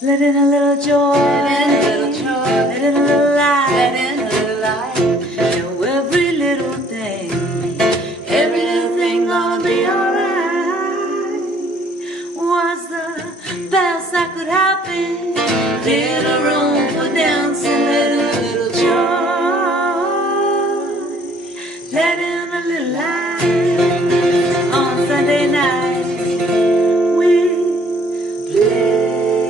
Let in a little joy. Let in a little joy. Let in a little light. Let in a little light. Know every little thing, every little thing gonna be alright. Was the best that could happen. Little room for dancing, let in a little joy. Let in a little light. On Sunday night we bliss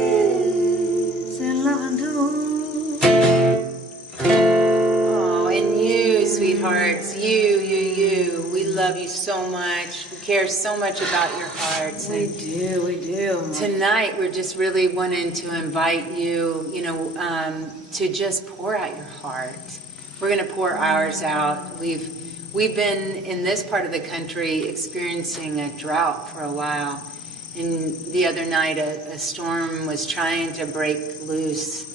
and love and do. Oh, and you, sweethearts, you. We love you so much. We care so much about your hearts. We do. Tonight, we're just really wanting to invite you, to just pour out your heart. We're going to pour ours out. We've been in this part of the country experiencing a drought for a while. And the other night, a storm was trying to break loose,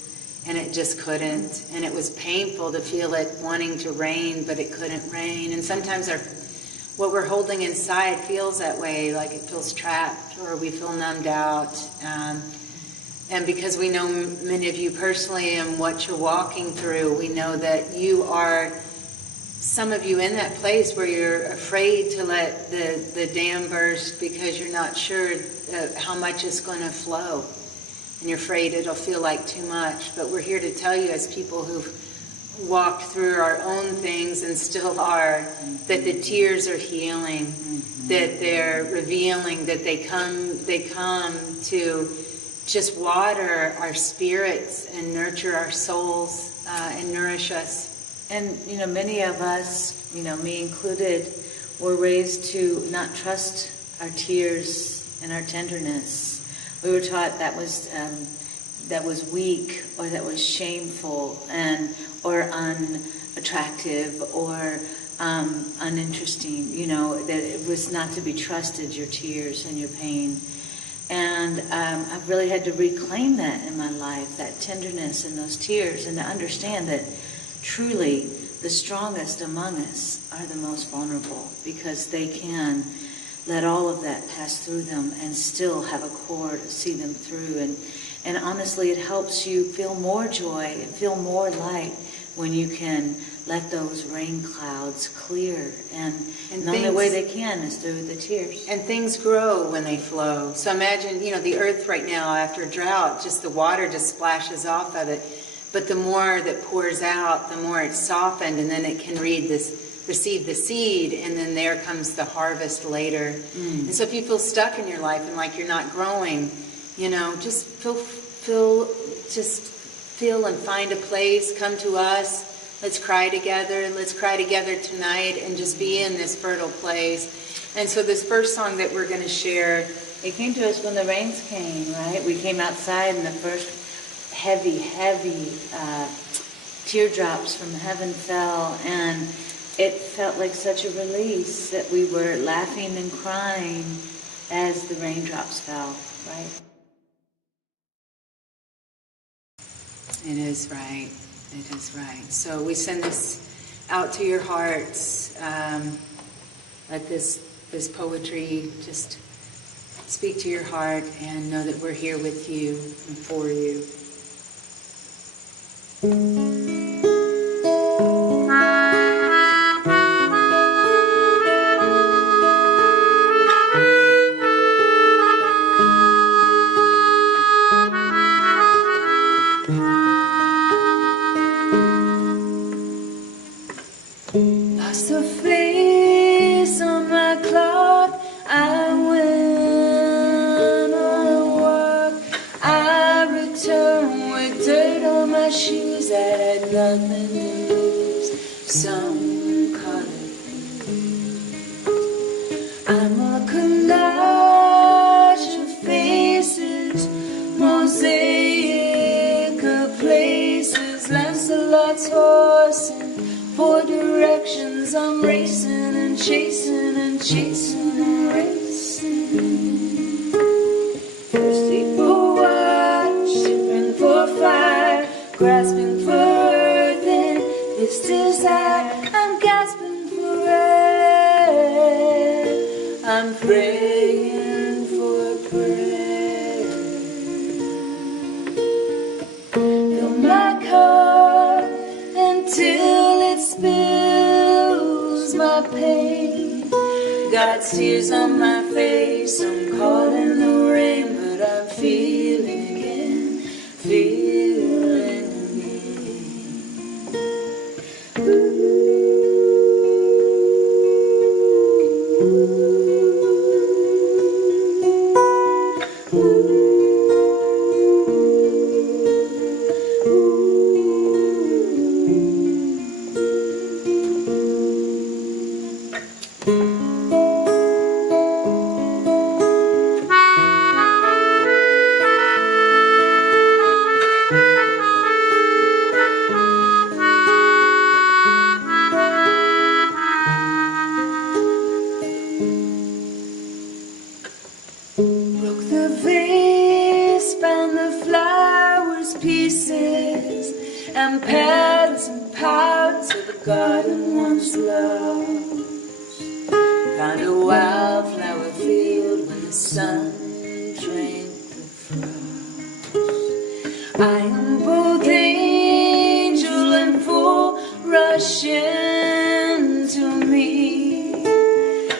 and it just couldn't. And it was painful to feel it wanting to rain, but it couldn't rain. And sometimes what we're holding inside feels that way, like it feels trapped, or we feel numbed out. And because we know many of you personally and what you're walking through, we know that you are, some of you, in that place where you're afraid to let the dam burst because you're not sure how much is going to flow. And you're afraid it'll feel like too much. But we're here to tell you, as people who've walked through our own things and still are, that the tears are healing, that they're revealing, that they come to just water our spirits and nurture our souls and nourish us. And, many of us, me included, were raised to not trust our tears and our tenderness. We were taught that was weak, or that was shameful, or unattractive, or uninteresting. That it was not to be trusted, your tears and your pain. And I've really had to reclaim that in my life, that tenderness and those tears, and to understand that truly the strongest among us are the most vulnerable, because they can let all of that pass through them and still have a core to see them through. And honestly, it helps you feel more joy and feel more light when you can let those rain clouds clear. And the only way they can is through the tears. And things grow when they flow. So imagine, the earth right now after a drought, just the water just splashes off of it. But the more that pours out, the more it's softened, and then it can receive the seed, and then there comes the harvest later. And so if you feel stuck in your life and like you're not growing, just feel and find a place. Come to us. Let's cry together. Let's cry together tonight and just be in this fertile place. And so this first song that we're going to share, it came to us when the rains came, right? We came outside, and the first heavy teardrops from heaven fell, and it felt like such a release that we were laughing and crying as the raindrops fell, right? It is right. It is right. So we send this out to your hearts. Let this poetry just speak to your heart, and know that we're here with you and for you. Lost a face on my clock. I went on a walk. I returned with dirt on my shoes. I had nothing to lose. Some color. I'm a collage of faces, mosaic of places. Lancelot's horsing. 4 directions, I'm racing and chasing and chasing and racing. Thirsty for watch, sipping for fire, grasping for earth and this desire. I'm gasping for air, I'm praying for prayer. God's tears on my face. I'm caught in the rain, but I'm feeling again, feeling again. Broke the vase, found the flowers pieces, and petals and pouts of the garden once lost. Found a wildflower field when the sun drank the frost. I am both angel and fool, rush into me.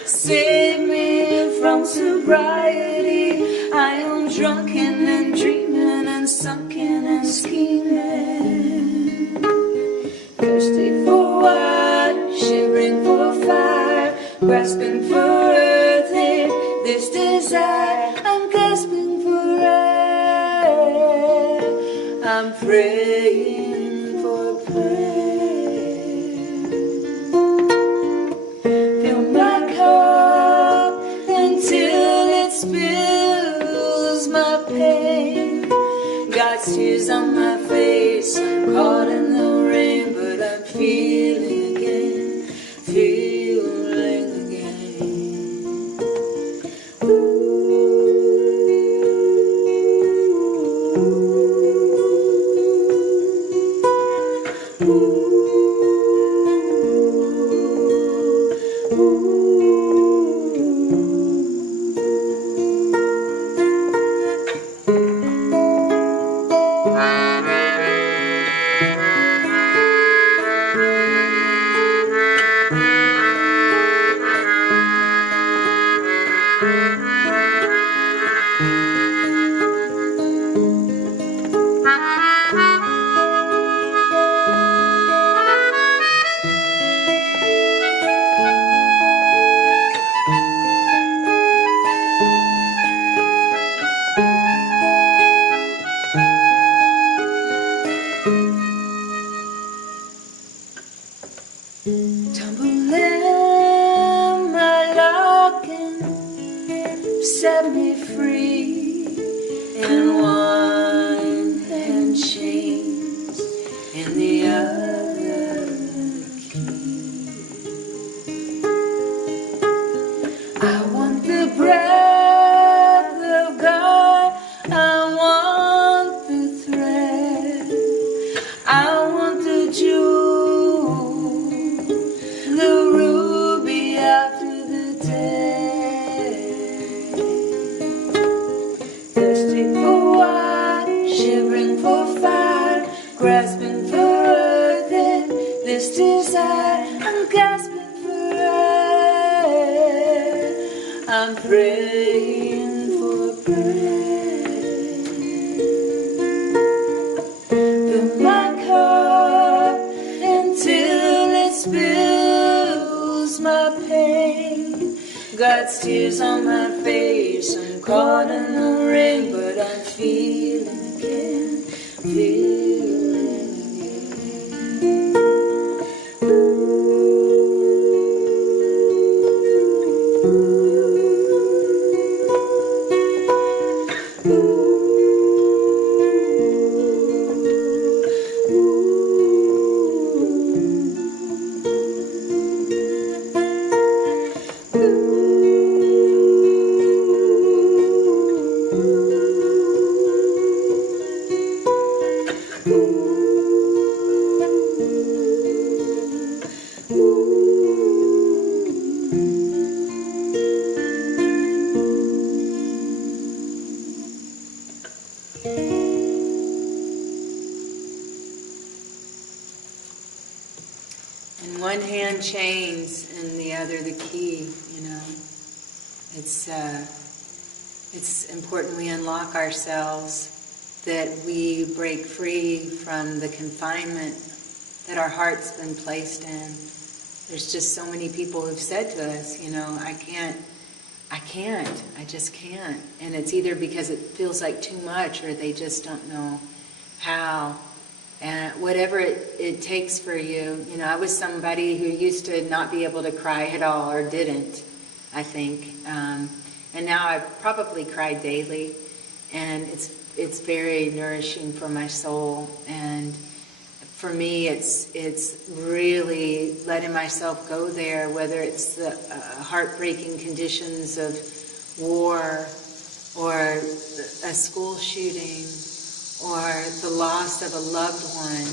Save me from sobriety. I am drunken and dreaming and sunken and scheming. Thirsty for water, shivering for fire, grasping for earth in this desire. I'm gasping for air. I'm praying for prayer. Fill my cup until it spills my pain. God's tears on my face. I'm caught in the rain, but I'm feeling again, feeling again. Tumbling my locking, set me free. In one hand chains, in the other key. I want the breath of God, I want the thread, I want the jewel, the ruby after the dead. Thirsty for water, shivering for fire, grasping for earth in this desire. I'm gasping for air. I'm praying for prayer. Fill my cup until it spills my pain. God's tears on my face. I'm caught in the rain, but I'm feeling again, feeling again. In one hand chains, in the other the key, you know. It's important we unlock ourselves, that we break free from the confinement that our heart's been placed in. There's just so many people who've said to us, I just can't. And it's either because it feels like too much or they just don't know how. And whatever it takes for you. I was somebody who used to not be able to cry at all, or didn't, I think. And now I probably cry daily. And it's very nourishing for my soul. And for me, it's really letting myself go there, whether it's the heartbreaking conditions of war, or a school shooting, or the loss of a loved one,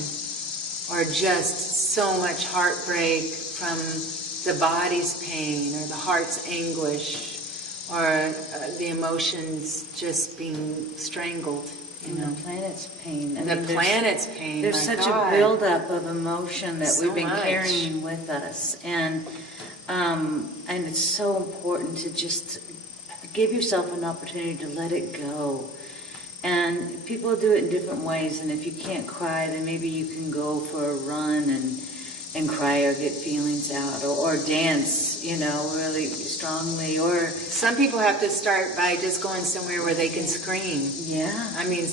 or just so much heartbreak from the body's pain, or the heart's anguish, or the emotions just being strangled. The planet's pain. Planet's pain. There's such a buildup of emotion that we've been carrying with us, and it's so important to just give yourself an opportunity to let it go. And people do it in different ways. And if you can't cry, then maybe you can go for a run and cry, or get feelings out, or dance, really strongly. Or some people have to start by just going somewhere where they can scream. Yeah.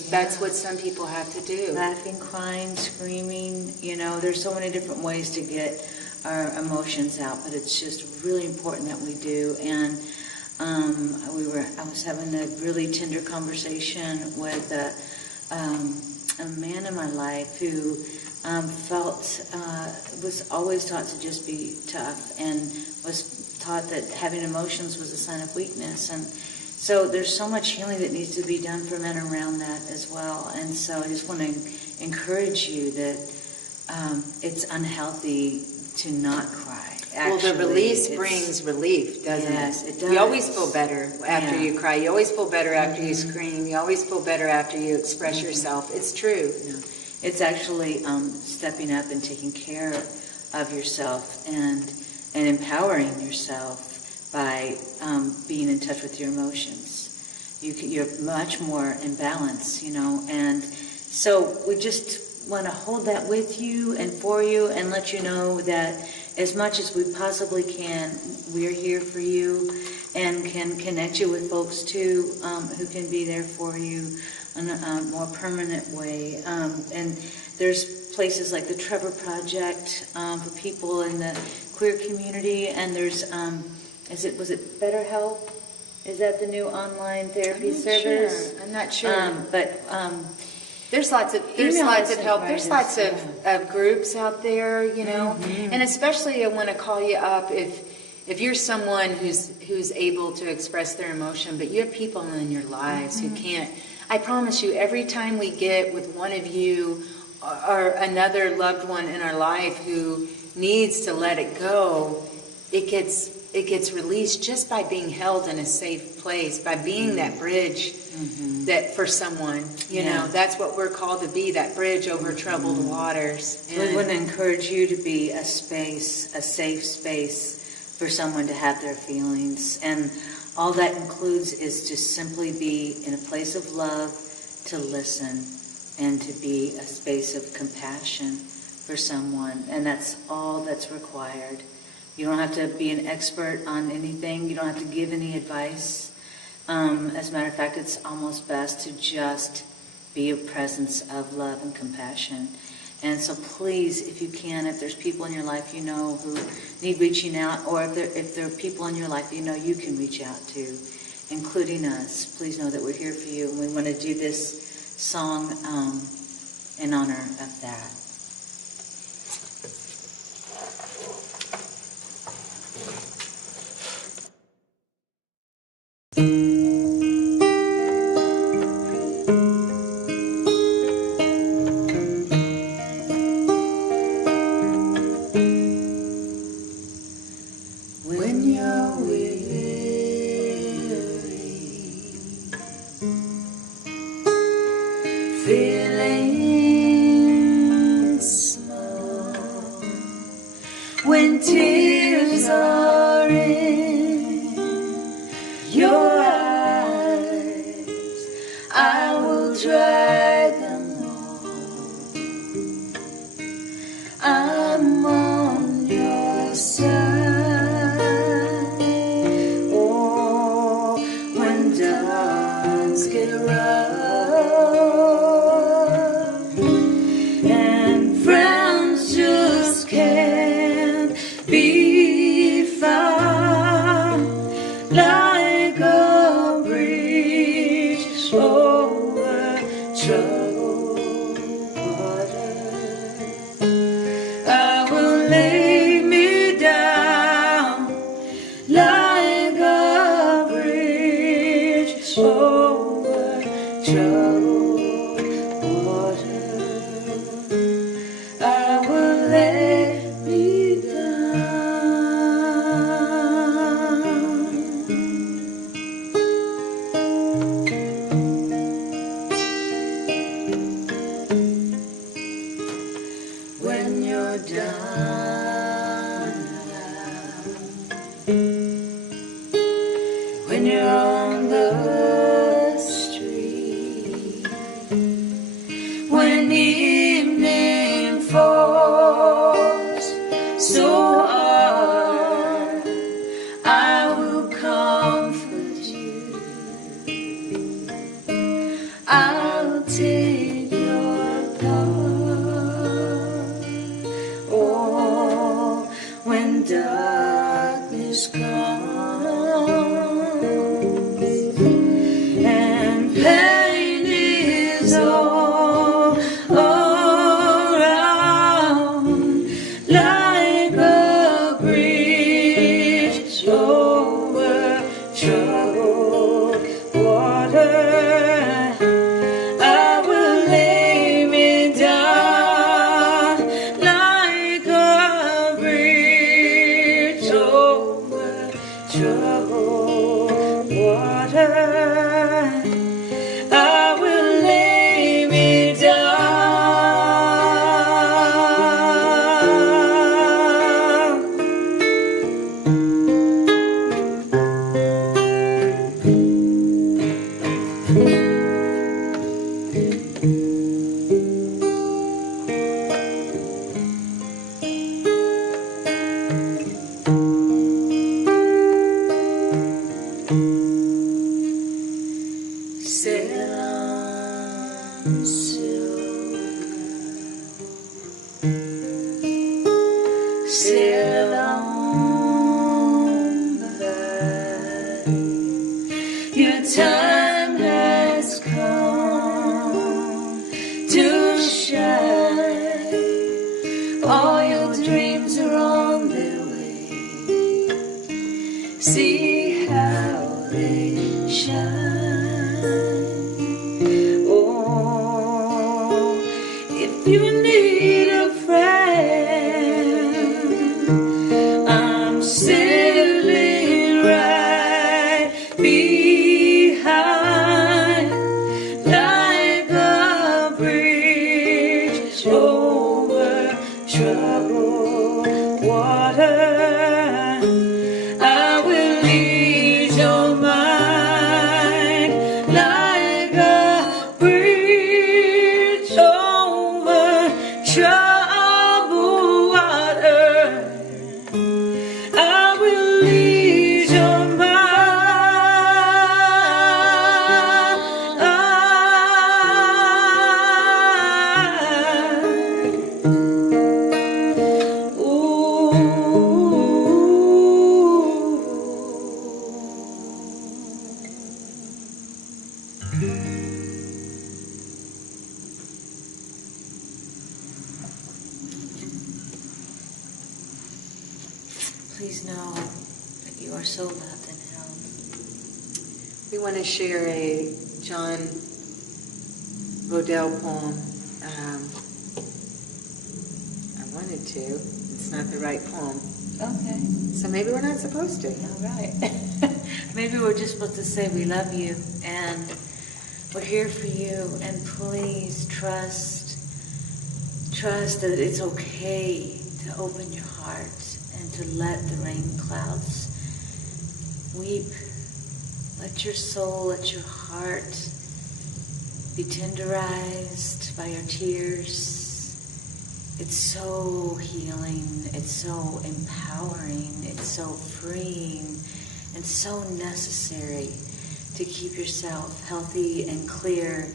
That's what some people have to do. Laughing, crying, screaming. There's so many different ways to get our emotions out, but it's just really important that we do. And I was having a really tender conversation with a man in my life who was always taught to just be tough, and was taught that having emotions was a sign of weakness. And so there's so much healing that needs to be done for men around that as well. And so I just want to encourage you that it's unhealthy to not cry. Actually, the release brings relief, doesn't it? Yes, it does. You always feel better after you cry. You always feel better after you scream. You always feel better after you express yourself. It's true. Yeah. It's actually stepping up and taking care of yourself and empowering yourself by being in touch with your emotions. You're much more in balance, and so we just want to hold that with you and for you, and let you know that as much as we possibly can, we're here for you, and can connect you with folks too, who can be there for you in a more permanent way. And there's places like the Trevor Project for people in the queer community, and there's was it BetterHelp? Is that the new online therapy service? I'm not sure. But there's lots of help. There's lots of groups out there, and especially I want to call you up if you're someone who's able to express their emotion, but you have people in your lives who can't. I promise you, every time we get with one of you or another loved one in our life who needs to let it go, it gets released just by being held in a safe place, by being that bridge that for someone, you know, that's what we're called to be, that bridge over troubled waters. And we want to encourage you to be a space, a safe space for someone to have their feelings. And all that includes is to simply be in a place of love, to listen, and to be a space of compassion for someone. And that's all that's required. You don't have to be an expert on anything. You don't have to give any advice. As a matter of fact, it's almost best to just be a presence of love and compassion. And so please, if you can, if there's people in your life you know who need reaching out, or if there are people in your life you know you can reach out to, including us, please know that we're here for you. And we want to do this song in honor of that. down when you're on the street, when evening falls so hard, I will comfort you. I'll take your part. Oh, when darkness comes and pain is all around, like a bridge over troubled water, I will lay me down like a bridge over troubled water. I will lay me sail on, sail on by. Your time has come to shine. All your dreams are on their way. See how they shine. Oh, if you need a friend, I'm sailing right behind, like a bridge over troubled water. I will lead your mind like a bridge over troubled water. I will lead your mind. Please know that you are so loved and held. We want to share a John Rodell poem. I wanted to. It's not the right poem. Okay. So maybe we're not supposed to. All right. Maybe we're just supposed to say we love you and we're here for you, and please trust that it's okay to open your heart and to let the rain clouds weep. Let your soul, let your heart be tenderized by your tears. It's so healing, it's so empowering, it's so freeing, and so necessary to keep yourself healthy and clear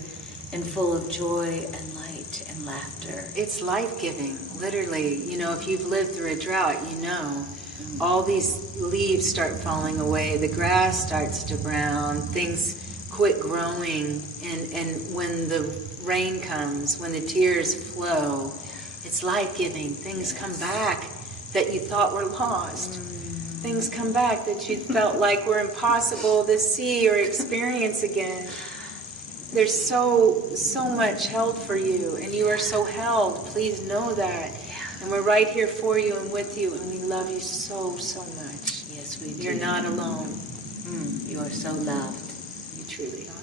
and full of joy and light and laughter. It's life-giving, literally. You know, if you've lived through a drought, you know, all these leaves start falling away, the grass starts to brown, things quit growing, and when the rain comes, when the tears flow, it's life-giving. Things come back that you thought were lost. Things come back that you felt like were impossible to see or experience again. There's so much held for you, and you are so held. Please know that. And we're right here for you and with you, and we love you so much. Yes, we do. You're not alone. You are so loved. You truly are.